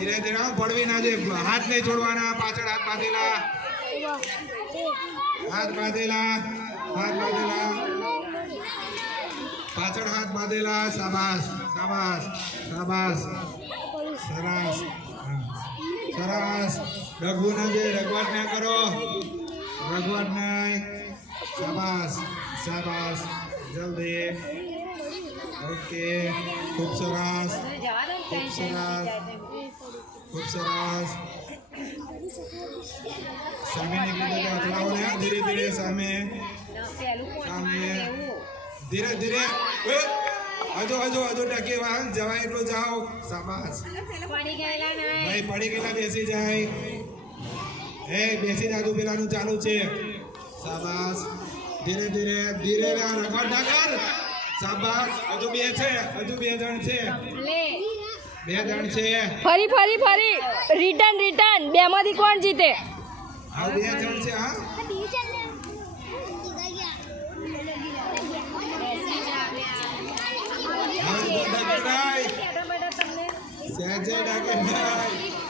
ધીરે ધીરે આમ ના જે હાથ નહીં છોડવાના પાછળ હાથ બાંધેલા. હાથ બાંધેલા હાથ બાંધેલા. પાછળ હાથ બાંધેલા સાબાસ સાબાસ સાબાસ સરસ. સરસ. રઘુ ના દે રઘવાટ ના કરો. રઘવાટ નહીં સાબાસ સાબાસ જલ્દી. ઓકે. ખૂબ સરસ. ખૂબ સરસ ખૂબ સરસ. સામે નીકળી જતા અથડાવો ને ધીરે ધીરે સામે ધીરે ધીરે. હજુ હજુ હજુ ટકે વાહન. જવાય એટલું જાઓ. નહીં ભાઈ પડી ગયેલા, બેસી જાય. હે બેસી જાતું પેલાનું ચાલુ છે. સાબાસ ધીરે ધીરે ધીરે રખડ ના કર શાબાશ. હજુ બે છે, હજુ બે જણ છે. બે જણ છે. ફરી ફરી ફરી. રિટર્ન રિટર્ન બે માંથી કોણ જીતે? આ બે જણ છે હા. સહેજે નહીં